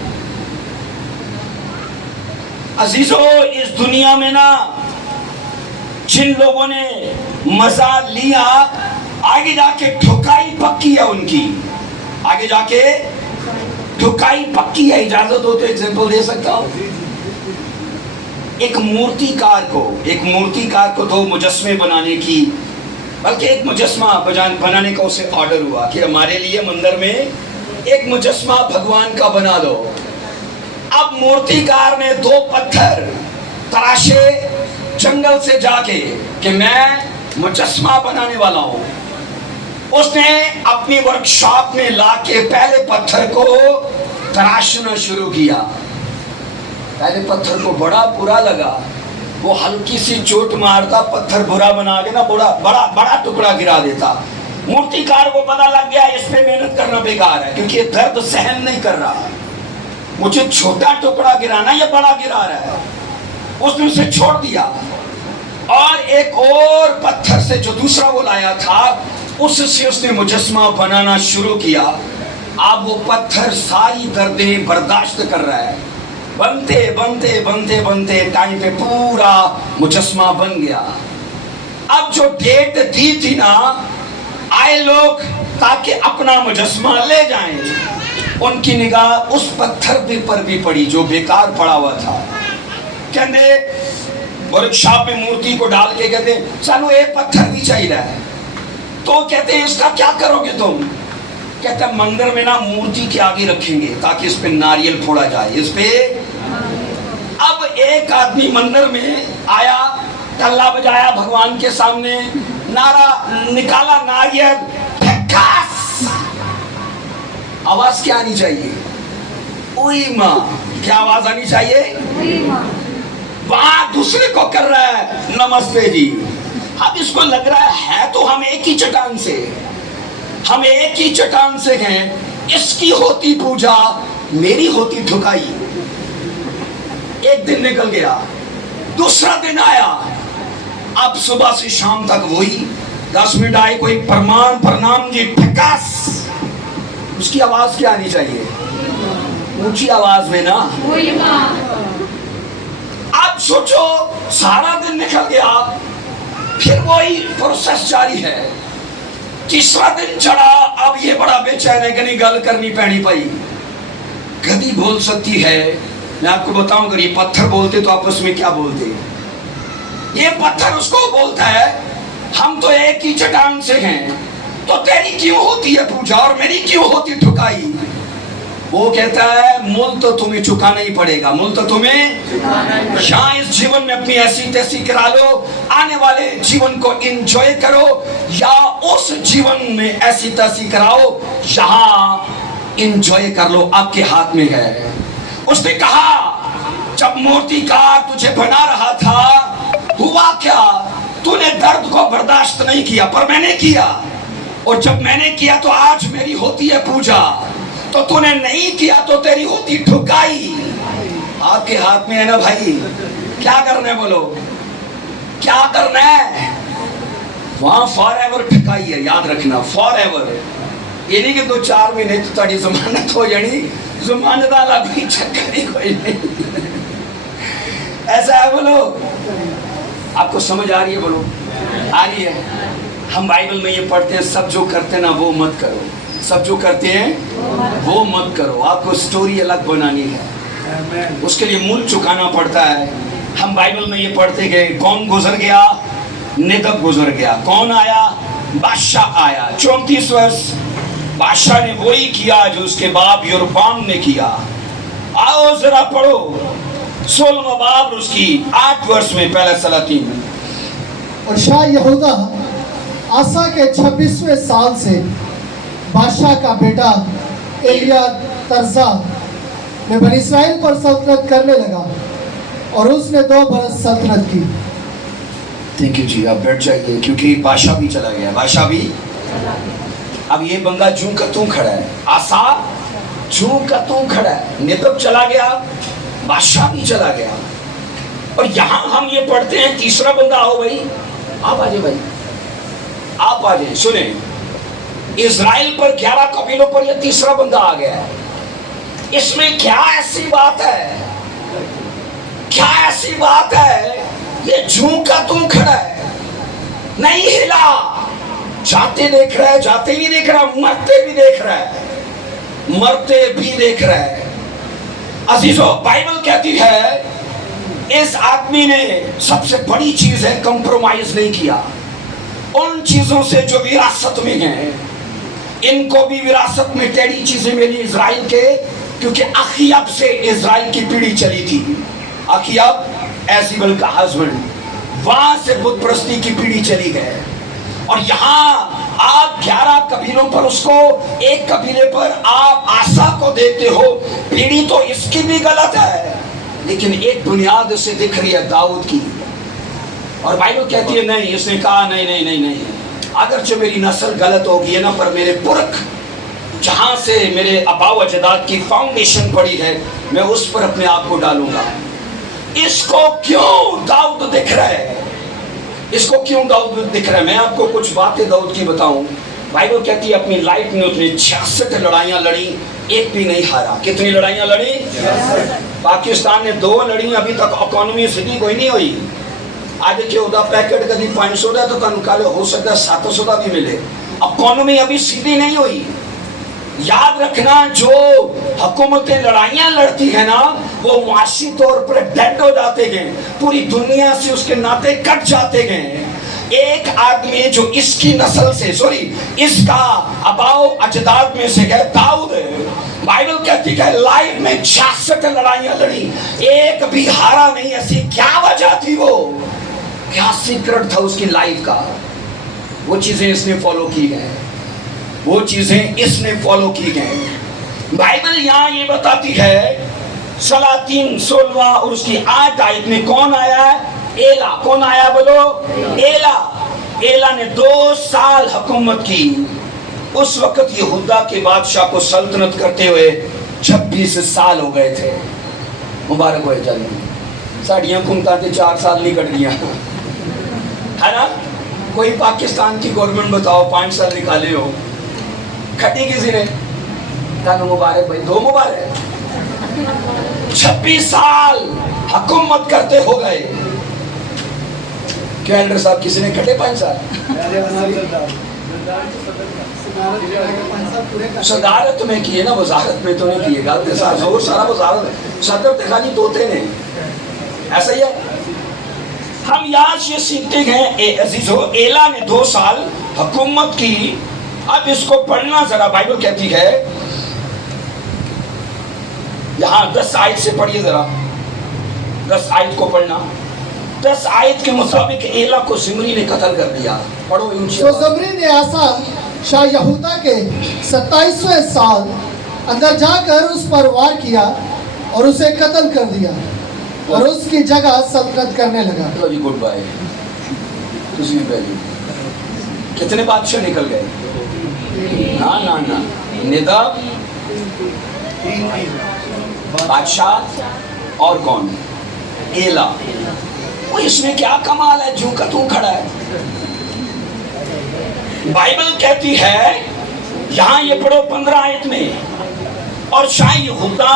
अजीजों, इस दुनिया में ना जिन लोगों ने मजा लिया, आगे जाके ठुकाई पक्की है उनकी, आगे जाके ठुकाई पक्की है। इजाजत हो तो एग्जांपल दे सकता हूं। एक मूर्तिकार को 2 मुजस्मे बनाने की, बल्कि एक मुजस्मा बनाने का उसे ऑर्डर हुआ कि हमारे लिए मंदिर में एक मुजस्मा भगवान का बना दो। अब मूर्तिकार ने 2 पत्थर तराशे जंगल से जाके कि मैं मुजस्मा बनाने वाला हूं। उसने अपनी वर्कशॉप में लाके पहले पत्थर को तराशना शुरू किया। पहले पत्थर को बड़ा बुरा लगा, वो हल्की सी चोट मारता, पत्थर बुरा बना के ना बड़ा टुकड़ा गिरा देता। मूर्तिकार को पता लग गया इस पे मेहनत करना बेकार है, क्योंकि ये दर्द सहन नहीं कर रहा। मुझे छोटा टुकड़ा गिराना या बड़ा गिरा रहा है? उसने उसे छोड़ दिया और एक और पत्थर से जो दूसरा वो लाया था उससे उसने मुजस्मा बनाना शुरू किया। अब वो पत्थर सारी दर्दें बर्दाश्त कर रहा है। बनते बनते बनते बनते टाइम पे पूरा मुजस्मा बन गया। अब जो डेट दी थी ना, आए लोग ताकि अपना मुजस्मा ले जाएं, उनकी निगाह उस पत्थर पर भी पड़ी जो बेकार पड़ा हुआ था। कहते वर्कशॉप में मूर्ति को डाल के कहते सानू एक पत्थर भी चाहिए है। तो कहते हैं इसका क्या करोगे तुम? कहते हैं मंदिर में ना मूर्ति के आगे रखेंगे ताकि इस पे नारियल फोड़ा जाए, इस पे। अब एक आदमी मंदिर में आया, तल्ला बजाया भगवान के सामने, नारा निकाला, नारियल फेंकास। आवाज क्या आनी चाहिए? ओई माँ। क्या आवाज आनी चाहिए? वहां दूसरे को कर रहा है नमस्ते जी। अब इसको लग रहा है तो हम एक ही चट्टान से, हम एक ही चट्टान से हैं। इसकी होती पूजा, मेरी होती ठुकाई। एक दिन निकल गया, दूसरा दिन आया। अब सुबह से शाम तक वही 10 मिनट आए, कोई प्रणाम जी ठकास। उसकी आवाज क्या आनी चाहिए? ऊंची आवाज में ना। अब सोचो सारा दिन निकल गया, फिर वही प्रोसेस जारी है। तीसरा दिन चढ़ा, अब ये बड़ा बेचैन है कि नहीं, गल करनी पैनी पाई। गधी बोल सकती है। मैं आपको बताऊं, अगर ये पत्थर बोलते तो आपस में क्या बोलते? ये पत्थर उसको बोलता है हम तो एक ही चट्टान से हैं, तो तेरी क्यों होती है पूजा और मेरी क्यों होती ठुकाई? वो कहता है मूल तो तुम्हें चुकाना ही पड़ेगा, मूल तो तुम्हें यहाँ इस जीवन में अपनी ऐसी तैसी करा लो, आने वाले जीवन को एंजॉय करो, या उस जीवन में ऐसी तैसी कराओ यहाँ एंजॉय कर लो, आपके हाथ में है। उसने कहा जब मूर्तिकार तुझे बना रहा था हुआ क्या? तूने दर्द को बर्दाश्त नहीं किया, पर मैंने किया, और जब मैंने किया तो आज मेरी होती है पूजा, तो तूने नहीं किया तो तेरी होती ठुकाई। आपके हाथ में है ना भाई, क्या करना है बोलो, क्या करना है? वहां फॉर एवर ठुकाई है, याद रखना, फॉर एवर। ये नहीं कि 2-4 महीने तो ताड़ी जमानत हो जानी, जमानत वाला कोई चक्कर ही कोई नहीं। ऐसा है बोलो, आपको समझ आ रही है बोलो? आ रही है। हम बाइबल में ये पढ़ते हैं सब जो करते हैं ना वो मत करो, सब जो करते हैं वो मत करो। आपको स्टोरी अलग बनानी है, उसके लिए मूल चुकाना पड़ता है। हम बाइबल में ये पढ़ते गए, कौन गुजर गया? नेदब गुजर गया। कौन आया? बादशाह आया। 34 वर्ष बादशाह ने वही किया जो उसके बाप योरबाम ने किया। आओ जरा पढ़ो 16वां बाब उसकी 8 वर्ष में, पहला सलातीन में। और शाह यहूदा आसा के 26वें साल से बादशाह का बेटा एलिया तरजा ने बनी इस्राइल पर सल्तनत करने लगा, और उसने 2 बरस सल्तनत की। थैंक यू जी, आप बैठ जाइए, क्योंकि बादशाह भी चला गया, बादशाह भी। अब ये बंदा जूं का तू खड़ा है, आसा जूं का तू खड़ा है, नेतब चला गया, बादशाह भी चला गया। और यहां हम ये पढ़ते हैं तीसरा बंदा। आओ भाई, आप आ जाए भाई, आप आ जाए। सुने, इजराइल पर 11 कबीलों पर यह तीसरा बंदा आ गया है। इसमें क्या ऐसी बात है, क्या ऐसी बात है? ये जूं का तू खड़ा है, नहीं हिला, जाते देख रहा है, जाते भी देख रहा है, मरते भी देख रहा है, मरते भी देख रहा है। अजीजों, बाइबल कहती है इस आदमी ने सबसे बड़ी चीज है कंप्रोमाइज नहीं किया। उन चीजों से जो विरासत में है, इनको भी विरासत में टेढ़ी चीजें मिली इजराइल के, क्योंकि अखियब से इजराइल की पीढ़ी चली थी। अखियब एसीबल का हस्बैंड, वहां से बुत परस्ती की पीढ़ी चली गए। और यहाँ आप 11 कबीलों पर, उसको एक कबीले पर आप आसा को देते हो। पीढ़ी तो इसकी भी गलत है, लेकिन एक बुनियाद से दिख रही है दाऊद की। और बाइबल कहती है नहीं, इसने कहा नहीं नहीं नहीं नहीं, अगर जो मेरी नस्ल गलत होगी है ना, पर मेरे पुरख जहां से मेरे आबा व अजदाद की फाउंडेशन पड़ी है, मैं उस पर अपने आप को डालूंगा। इसको क्यों दाऊद दिख रहा है? इसको क्यों दाऊद दिख रहा है? मैं आपको कुछ बातें दाऊद की बताऊं। बाइबल कहती है अपनी लाइफ में उसने 66 लड़ाइयां लड़ी, एक भी नहीं हारा। कितनी लड़ाइयां लड़ी? पाकिस्तान ने 2 लड़ी, अभी तक इकोनॉमी सीधी कोई नहीं हुई। आज देखिए उदा पैकेट कभी 500 का तो तुम कल हो सकता है 700 का भी मिले। इकोनॉमी अभी सीधी नहीं हुई। याद रखना, जो हुकूमतें लड़ाइयां लड़ती है ना, वो मुआशी तौर पर डेड हो जाते हैं, पूरी दुनिया से उसके नाते कट जाते हैं। एक आदमी जो इसकी नस्ल से, सॉरी, इसका आबाओ अजदाद में से है, दाऊद, बाइबल कहती है लाइफ में 66 लड़ाइयां लड़ी, एक भी हारा नहीं। ऐसी क्या वजह थी? वो क्या सीक्रेट था उसकी लाइफ का? वो चीजें इसने फॉलो की हैं, वो चीजें इसने फॉलो की हैं। बाइबल यहाँ ये बताती है, सलातीन 16 और उसकी 8 आयत में कौन आया है? एला। कौन आया बोलो? एला। एला ने 2 साल हुकूमत की। उस वक्त यहूदा के बादशाह को सल्तनत करते हुए 26 साल हो गए थे। मुबारक हो जाए। साड़ियां घूमता थे 4 साल नहीं कट गया, है ना? कोई पाकिस्तान की गवर्नमेंट बताओ 5 साल निकाले हो, खटी किसी ने? तानु मुबारक भाई, 2 मुबारक। 26 साल हुकूमत करते हो गए। क्या एल्डर साहब, किसी ने कटे 5 साल? सदारत में किए ना, वजारत में तो नहीं किए। गलत जोर सारा वजारत, सदर ते खाली तोते ने, ऐसा ही है। हम यहाँ से सीखते हैं अजीजो, एला ने 2 साल हुकूमत की। अब इसको पढ़ना जरा, बाइबल कहती है यहाँ 10 आयत से पढ़िए जरा, 10 आयत को पढ़ना। 10 आयत के मुताबिक एला को जिम्री ने कत्ल कर दिया। पढ़ो ऊंची। तो जिम्री ने आसा शाह यहूदा के 27वें साल अंदर जाकर उस पर वार किया और उसे कत्ल कर दिया और उसकी जगह सल्तनत करने लगा। लो जी, गुड बाय। कितने बादशाह निकल गए? ना ना ना, निदाब, बादशाह और कौन? एला। वो इसमें क्या कमाल है, जू का तू खड़ा है। बाइबल कहती है यहां ये पढ़ो 15 आयत में, और शाह यहूदा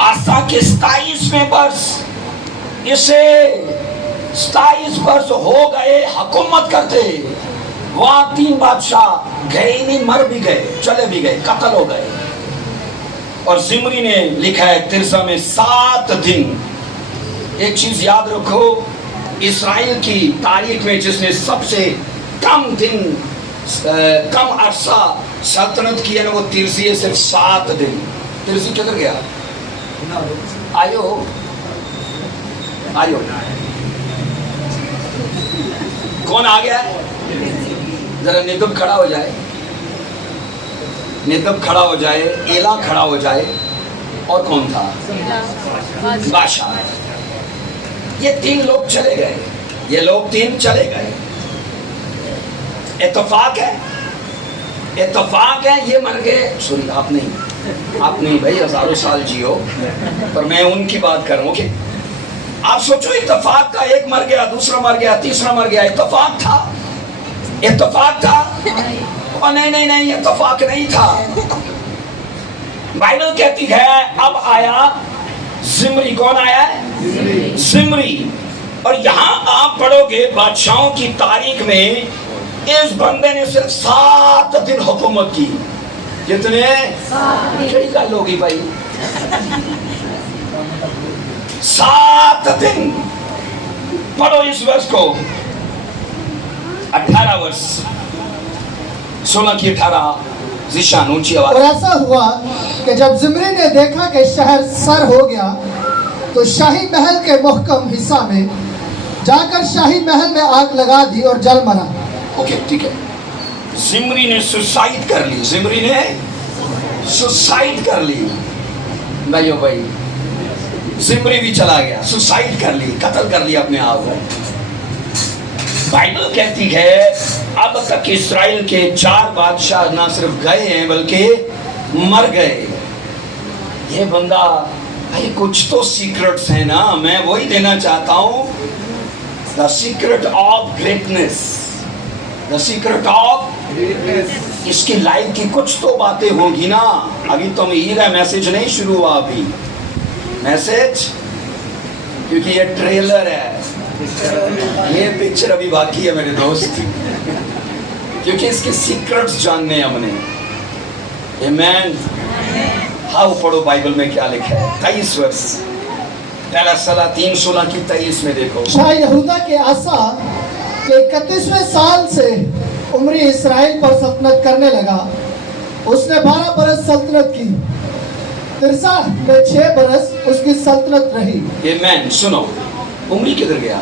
आसा के 27वें वर्ष, इसे 27 वर्ष हो गए हुकूमत करते। वहां 3 बादशाह गए नहीं, मर भी गए, चले भी गए, कत्ल हो गए। और जिम्री ने लिखा है तिरसा में 7 दिन। एक चीज याद रखो, इस्राइल की तारीख में जिसने सबसे कम दिन, कम अरसा सल्तनत की है ना, वो तिरसी है, सिर्फ 7 दिन। तिरसी किधर गया? आयो आयो, कौन आ गया? जरा निदब खड़ा हो जाए, निदब खड़ा हो जाए, एला खड़ा हो जाए, और कौन था? बादशाह। ये 3 लोग चले गए, ये लोग 3 चले गए। इत्तेफाक है, इत्तेफाक है, ये मर गए। सॉरी, आप नहीं भाई, हजारों साल जियो, पर मैं उनकी बात कर रहा हूँ। आप सोचो, इत्तेफाक था, एक मर गया, दूसरा मर गया, तीसरा मर गया। इत्तेफाक था? इत्तेफाक था? और नहीं, इत्तेफाक नहीं था। बाइबल कहती है अब आया जिम्री। कौन आया है? जिम्री। और यहां आप पढ़ोगे बादशाहों की तारीख में, इस बंदे ने सिर्फ 7 दिन हुकूमत की। कितने? क्या गल होगी भाई? 7 दिन। पढ़ो इस वर्ष को, 18 वर्ष, 16 की 18। जिशान, ऊंची आवाज। और ऐसा हुआ कि जब जिम्री ने देखा कि शहर सर हो गया, तो शाही महल के मुहकम हिस्सा में जाकर शाही महल में आग लगा दी और जल मरा। ओके, ठीक है। जिम्री ने सुसाइड कर ली, जिम्री ने सुसाइड कर ली। भाइयों भाई, जिम्री भी चला गया, सुसाइड कर ली, कत्ल कर लिया अपने आप को। बाइबल कहती है अब तक इस्राइल के 4 बादशाह ना सिर्फ गए हैं, बल्कि मर गए। ये बंदा, भाई कुछ तो सीक्रेट्स है ना, मैं वही देना चाहता हूं, the secret of greatness, the secret of, इसकी लाइफ की कुछ तो बातें होगी ना। अभी तो मेरा मैसेज नहीं शुरू हुआ, अभी मैसेज, क्योंकि ये ट्रेलर है, ये पिक्चर अभी बाकी है मेरे दोस्त, क्योंकि इसके सीक्रेट्स जानने हैं हमने। आमेन। हाउ पढ़ो बाइबल में क्या लिखा है, 23 वर्ष, पहला सलाह 3:16 की 23 में देखो। शाह यहूदा के आसा के 31वें साल से उमरी इसराइल पर सल्तनत करने लगा। उसने 12 बरस सल्तनत की। तिरसा में 6 बरस उसकी सल्तनत रही। आमेन। सुनो, उमरी किधर गया?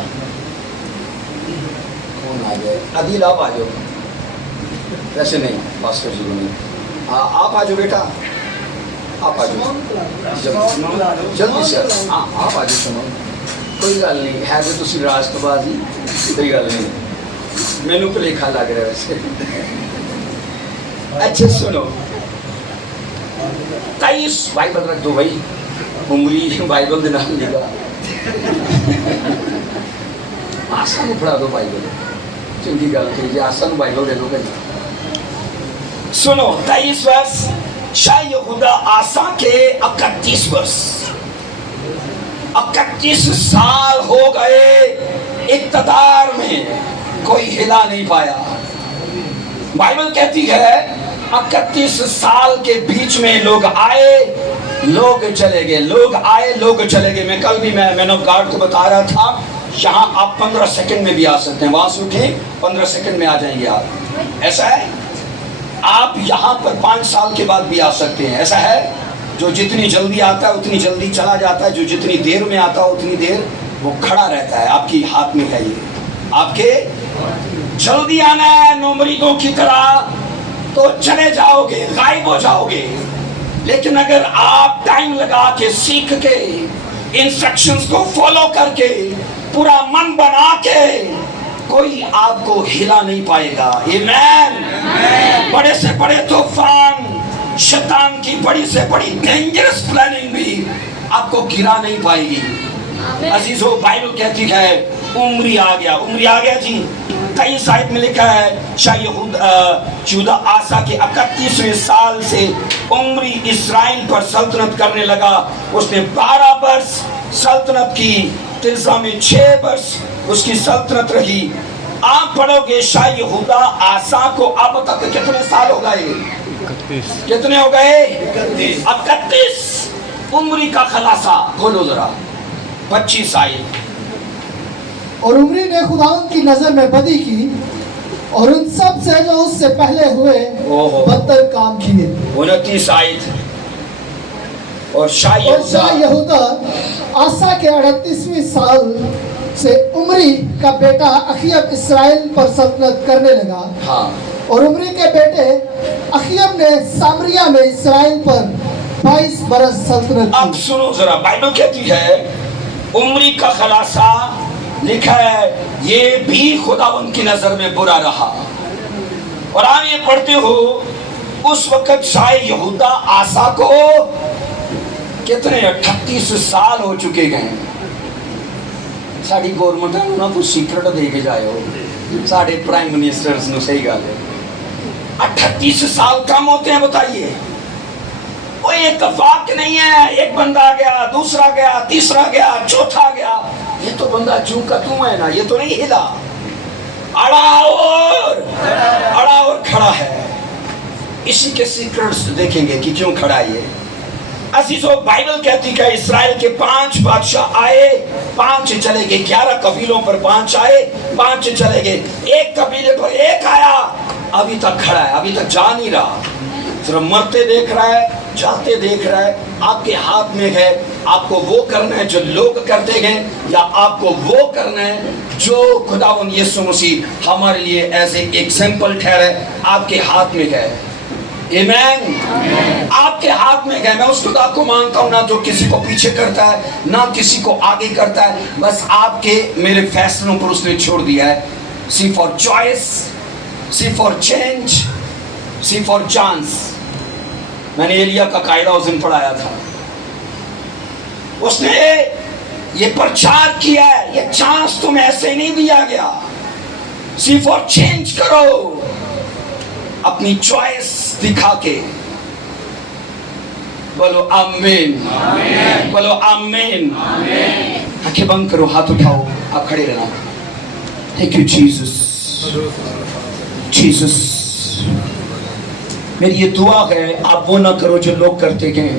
कौन आ गया? अदील आप आ जाओ। वैसे नहीं, पास्टर जी को नहीं। आप आ जाओ बेटा, आप आ जाओ जल्दी से। हाँ आप आ जाओ। सुनो, कोई गल नहीं है, तो तुसी राष्ट्रवादी, कोई गल नहीं, मैनू भुलेखा लग रहा वैसे। अच्छा सुनो, 23 बाइबल रख दो भाई, उमरी बाइबल दे नाल लिखा। आसा नूं पढ़ा दो बाइबल, चंगी गल कही जी, आसा नूं बाइबल दे दो भाई। सुनो, 23 वर्ष, शाह यहूदा आसा के 31 वर्ष, 31 साल हो गए इक़्तिदार में, कोई हिला नहीं पाया। बाइबल कहती है 31 साल के बीच में लोग आए, लोग चले गए, लोग आए, लोग चले गए। मैं कल भी मैन ऑफ गॉड को बता रहा था, यहाँ आप 15 सेकंड में भी आ सकते हैं, वहां से उठे 15 सेकंड में आ जाएंगे आप। ऐसा है, आप यहाँ पर 5 साल के बाद भी आ सकते हैं। ऐसा है, जो जितनी जल्दी आता है उतनी जल्दी चला जाता है, जो जितनी देर में आता है उतनी देर वो खड़ा रहता है। आपकी हाथ में है ये, आपके जल्दी आना है नोमरीदों की तरह तो चले जाओगे, गायब हो जाओगे। लेकिन अगर आप टाइम लगा के, सीख के, इंस्ट्रक्शंस को फॉलो करके, पूरा मन बना के, कोई आपको हिला नहीं पाएगा। आमीन। बड़े से बड़े तूफान, शैतान की बड़ी से बड़ी डेंजरस प्लानिंग भी आपको गिरा नहीं पाएगी। अजीजों, बाइबल कहती है उमरी आ गया, उमरी आ गया जी। कई साइड में लिखा है शाह यहूदा आसा के 31वें साल से उमरी इसराइल पर सल्तनत करने लगा। उसने 12 वर्ष सल्तनत की। तिरसा में 6 वर्ष उसकी सल्तनत रही। आप पढ़ोगे शाह यहूदा आसा को अब तक कितने साल हो गए? कितने हो गए? 31। उमरी का खुलासा खोलो जरा, 25 आयत। और उमरी ने खुदावंद की नजर में बदी की और उन सब से जो उससे पहले हुए बदतर काम किए। 29 आयत। और शाह यहूदा आसा के 38वें साल से उमरी का बेटा अखियब इसराइल पर सल्तनत करने लगा। हाँ। और उमरी के बेटे अखियब ने सामरिया में इसराइल पर 22 बरस सल्तनत की। अब सुनो जरा, बाइबल कहती है उमरी का खुलासा लिखा है, ये भी खुदावंद की नजर में बुरा रहा। और आप ये पढ़ते हो, उस वक्त शाह यहूदा आसा को कितने 38 साल हो चुके गए। साड़ी गवर्नमेंट ना कुछ सीक्रेट दे के जाओ, साढ़े प्राइम मिनिस्टर्स ने, सही गल है। 38 साल कम होते हैं बताइए? वो इत्तेफाक नहीं है, एक बंदा आ गया, दूसरा गया, तीसरा गया, चौथा गया। ये तो बंदा चूं का तू है ना, ये तो नहीं हिला, अड़ा और खड़ा है। इसी के सीक्रेट्स देखेंगे कि क्यों खड़ा है ये। अजीजों, बाइबल कहती है इस्राएल के 5 बादशाह आए, 5 चले गए। 11 कबीलों पर 5 आए, 5 चले गए। एक कबीले पर एक आया, अभी तक खड़ा है, अभी तक जा नहीं रहा। सिर्फ मरते देख रहा है, जाते देख रहा है। आपके हाथ में है, आपको वो करना है जो लोग करते गए, या आपको वो करना है जो खुदावंद यीशु मसीह हमारे लिए एज ए एग्जाम्पल ठहरे। आपके हाथ में है। आमीन। आपके हाथ में है। मैं उस खुदा को मानता हूँ, ना जो किसी को पीछे करता है, ना किसी को आगे करता है, बस आपके मेरे फैसलों पर उसने छोड़ दिया है। C for choice, C for change, C for chance. मैंने एलिया का कायदा उस दिन पढ़ाया था। उसने ये प्रचार किया है, ये चांस तुम्हें ऐसे नहीं दिया गया, सिर्फ और चेंज करो अपनी चॉइस दिखा के। बोलो आमीन, बोलो आमीन। आंखें बंद करो, हाथ उठाओ, आप खड़े रहना। Thank you Jesus, Jesus. मेरी ये दुआ है, आप वो ना करो जो लोग करते हैं,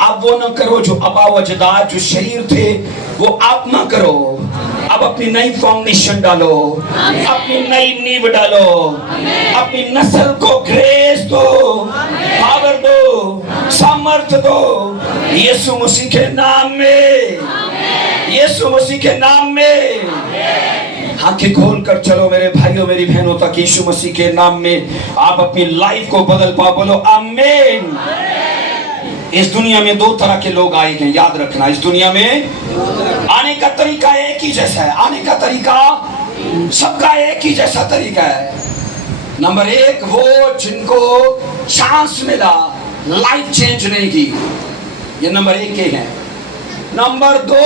आप वो ना करो जो आबा व अजदाद जो शरीर थे वो आप ना करो। अब अपनी नई फाउंडेशन डालो, अपनी नई नींव डालो, अपनी नस्ल को ग्रेस दो, पावर दो, सामर्थ दो, यीशु मसीह के नाम में, यीशु मसीह के नाम में। आंखें खोल कर चलो मेरे भाइयों मेरी बहनों तक, यीशु मसीह के नाम में आप अपनी लाइफ को बदल पाओ। बोलो आमीन। इस दुनिया में दो तरह के लोग आए हैं, याद रखना। इस दुनिया में आने का तरीका एक ही जैसा है, आने का तरीका सबका एक ही जैसा तरीका है। नंबर एक, वो जिनको चांस मिला, लाइफ चेंज नहीं की, ये नंबर एक के हैं। नंबर दो,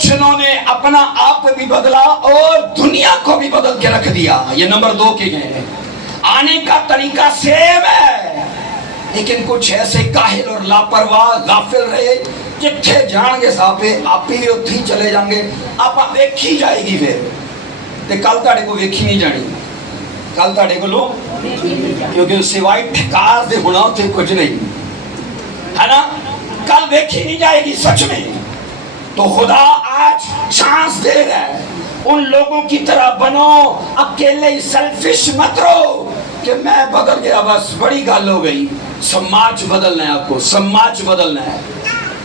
जिन्होंने अपना आप भी बदला और दुनिया को भी बदल के रख दिया, ये नंबर दो के हैं। आने का तरीका सेम है, लेकिन कुछ ऐसे काहिल और लापरवाह गाफिल रहे, जिथे जाएंगे साफे आप ही उत्थे चले जाएंगे, आप देखी जाएगी फिर ते कल ताड़े को वेखी नहीं जानी, कल ताड़े को लो, क्योंकि सिवाय ठिकार दे होना उत्थे कुछ नहीं है ना, कल देखी नहीं जाएगी सच में। तो खुदा आज चांस दे रहा है, उन लोगों की तरह बनो, अकेले ही सेल्फिश मत रहो कि मैं बदल गया बस बड़ी गल हो गई। समाज बदलना है, आपको समाज बदलना है।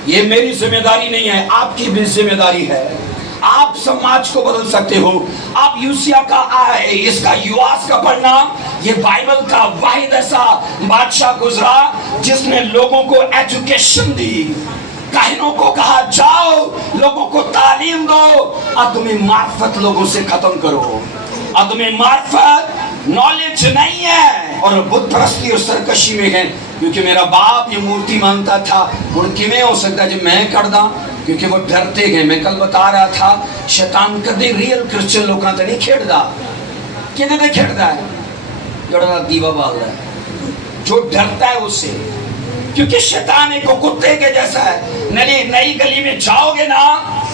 ये मेरी जिम्मेदारी नहीं है, आपकी भी जिम्मेदारी है। आप समाज को बदल सकते हो। आप यूसिया का इसका युवास का पढ़ना, ये बाइबल का वाहिद ऐसा बादशाह गुजरा जिसने लोगों को एजुकेशन दी, काहिनों को कहा जाओ लोगों को तालीम दो, अब तुम्हें मार्फत लोगों से खत्म करो, अब तुम्हें मार्फत नॉलेज नहीं है और बुत परस्ती और सरकशी में है। क्योंकि मेरा बाप ये मूर्ति मानता था, और किमें हो सकता है जब मैं कर दा, क्योंकि वो डरते गए। मैं कल बता रहा था, शैतान कदे रियल क्रिश्चियन लोगों से नहीं खेड़दा, किदे ते खेड़दा है, जड़ा दीवा बालदा है, जो डरता है उससे, क्योंकि शैतान एक कुत्ते के जैसा है। नई गली में जाओगे ना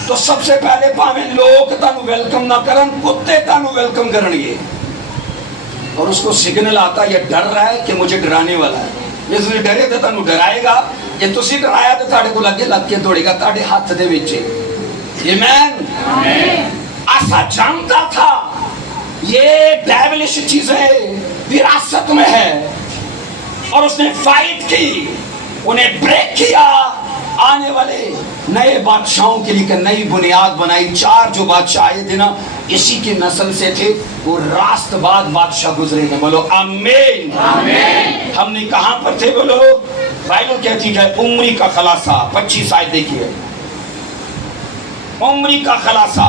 तो सबसे पहले भावें लोग तानू वेलकम ना करन, कुत्ते तानू वेलकम करनगे, और उसको सिग्नल आता है, ये डर रहा है कि मुझे डराने वाला है। जिसने डरे तो तानू डराएगा, जे तुसी डराया तो ताड़े को लगे लग के दौड़ेगा ताड़े हाथ दे विच। आमीन। ऐसा जानता था ये डेविलिश चीजें विरासत में है, और उसने फाइट की, उन्हें ब्रेक किया। आने वाले नए बादशाहों के लिए नई बुनियाद बनाई। 4 जो बादशाह आए थे ना, इसी की नस्ल से थे, वो रास्तबाद बादशाह गुजरे थे। बोलो आमीन। आमीन। हमने कहां पर थे बोलो? बाइबल कहती है उम्री का खलासा, 25 आयत देखिए, उम्री का खलासा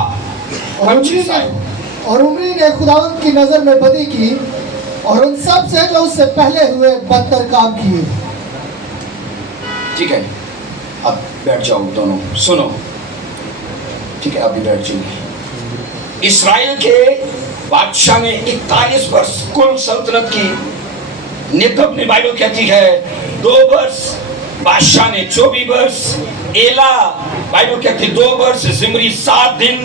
25 आयत। और उम्री ने खुदावंद की नजर में बदी की और उन सब से जो उससे पहले हुए बदतर काम किए। ठीक है, अब बैठ जाओ दोनों, सुनो, ठीक है, अभी बैठ जाइए। इस्राएल के बादशाह ने 41 वर्ष कुल सल्तनत की। नितब ने बाइबल कहती है 2 वर्ष, बादशाह ने 24 वर्ष, एला बाइबल कहती 2 वर्ष, जिमरी 7 दिन,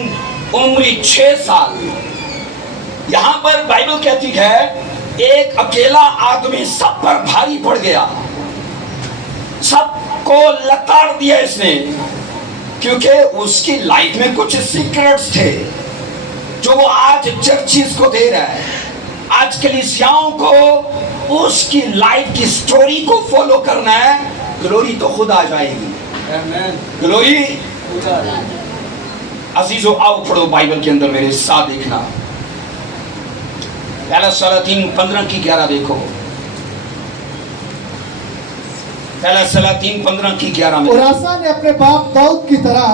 उम्री 6 साल। यहां पर बाइबल कहती है एक अकेला आदमी सब पर भारी पड़ गया, सबको लताड़ दिया इसने, क्योंकि उसकी लाइफ में कुछ सीक्रेट्स थे जो वो आज चर्चिस को दे रहा है, आज कलीसियाओं को उसकी लाइफ की स्टोरी को फॉलो करना है। ग्लोरी तो खुद आ जाएगी, ग्लोरी। अजीजों आओ पढ़ो बाइबल के अंदर मेरे साथ, देखना पहला सलातीन 15 की 11 देखो, पहला सलातीन 15 की 11 में। और आसा ने अपने बाप दाऊद की तरह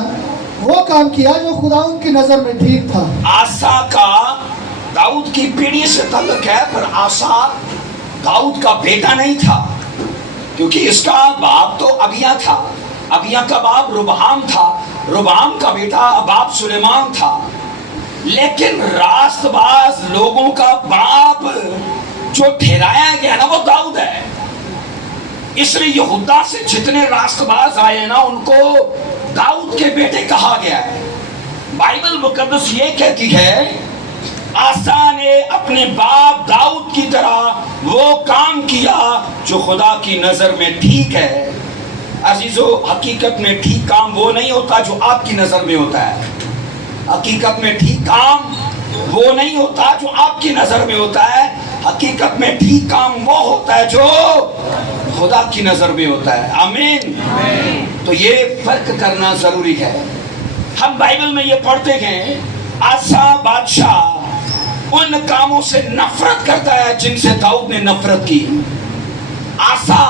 वो काम किया जो खुदावंद की नजर में ठीक था। आसा का दाऊद की पीढ़ी से ताल्लुक है, पर आसा दाऊद का बेटा नहीं था, क्योंकि इसका बाप तो अबिया था, अबिया का बाप रुबहाम था, रुबहाम का बेटा बाप सुलेमान था, लेकिन रास्तबाज लोगों का बाप जो ठहराया गया ना वो दाऊद है। इसलिए यहूदा से जितने रास्तबाज आए ना उनको दाऊद के बेटे कहा गया है। बाइबल मुकद्दस ये कहती है आसा ने अपने बाप दाऊद की तरह वो काम किया जो खुदा की नजर में ठीक है। अजीजो, हकीकत में ठीक काम वो नहीं होता जो आपकी नजर में होता है। हकीकत में ठीक काम वो नहीं होता जो आपकी नजर में होता है। हकीकत में ठीक काम वो होता है जो खुदा की नजर में होता है। आमीन। तो ये फर्क करना जरूरी है। हम बाइबल में ये पढ़ते हैं आसा बादशाह उन कामों से नफरत करता है जिनसे दाऊद ने नफरत की। आसा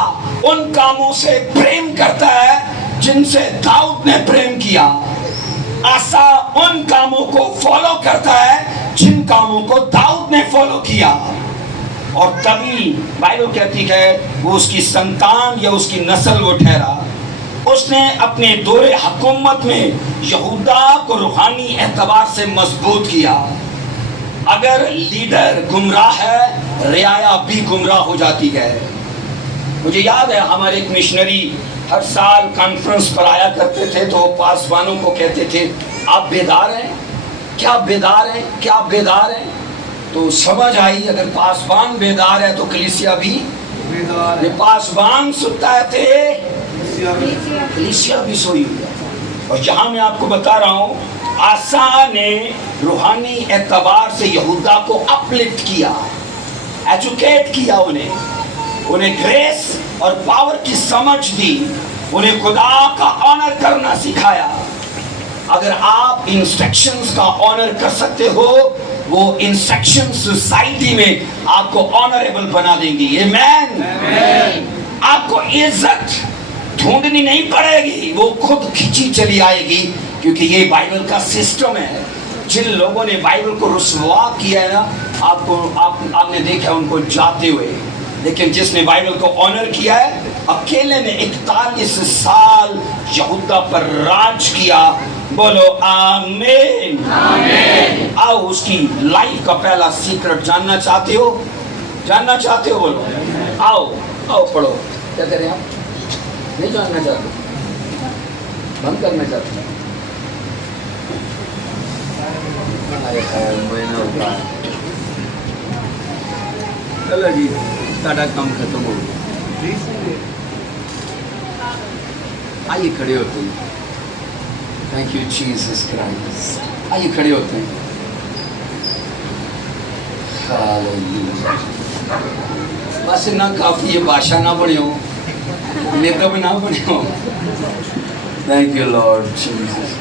उन कामों से प्रेम करता है जिनसे दाऊद ने प्रेम किया। आसा उन कामों को फॉलो करता है जिन कामों को दाऊद ने फॉलो किया। और तभी बाइबल कहती है वो उसकी संतान या उसकी नस्ल वो ठहरा। उसने अपने दौरे हुकूमत में यहूदा को रूहानी एतबार से मजबूत किया। अगर लीडर गुमराह है, रियाया भी गुमराह हो जाती है। मुझे याद है हमारे एक मिशनरी हर साल कॉन्फ्रेंस पर आया करते थे तो पासवानों को कहते थे आप बेदार हैं क्या, बेदार हैं क्या, बेदार हैं। तो समझ आई अगर पासवान बेदार है तो कलीसिया भी बेदार है। पासवान सुता थे, कलीसिया भी सोई हुई है। और जहां मैं आपको बता रहा हूं आसा ने रूहानी एतबार से यहूदा को अपलिफ्ट किया, एजुकेट किया, उन्हें ग्रेस और पावर की समझ दी, उन्हें खुदा का ऑनर करना सिखाया। अगर आप इंस्ट्रक्शंस का ऑनर कर सकते हो वो इंस्ट्रक्शन सोसाइटी में आपको ऑनरेबल बना देंगी। आमीन। आपको इज्जत ढूंढनी नहीं पड़ेगी, वो खुद खिंची चली आएगी, क्योंकि ये बाइबल का सिस्टम है। जिन लोगों ने बाइबल को रुसवा किया है ना, आपने देखा उनको जाते हुए, लेकिन जिसने बाइबल को ऑनर किया है अकेले ने 41 साल यहूदा पर राज किया। बोलो आमीन। आमीन। आओ उसकी लाइफ का पहला सीक्रेट जानना चाहते हो? जानना चाहते हो? बोलो आओ आओ पढ़ो। क्या करें आप? नहीं जानना चाहते? बंद करना चाहते? चलो जी, सारा काम खत्म हो गया। आइए खड़े होते हैं। Thank you Jesus Christ. आइए खड़े होते हैं। हालेलुया। बस ना काफी है, भाषा ना बने हो, लेकर ना बने हो। Thank you Lord Jesus.